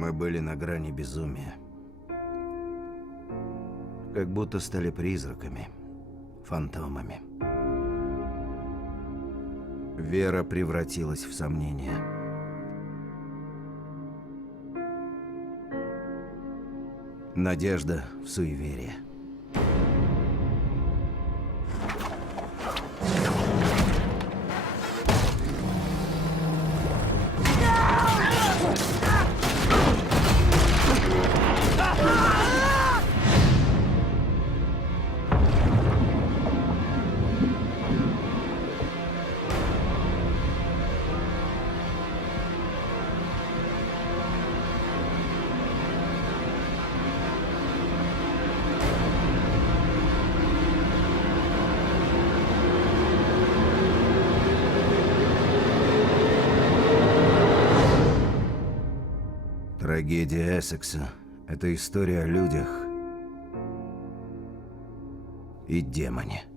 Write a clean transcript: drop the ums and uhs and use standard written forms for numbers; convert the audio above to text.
Мы были на грани безумия. Как будто стали призраками, фантомами. Вера превратилась в сомнение. Надежда в суеверие. Трагедия Эссекса – это история о людях и демоне.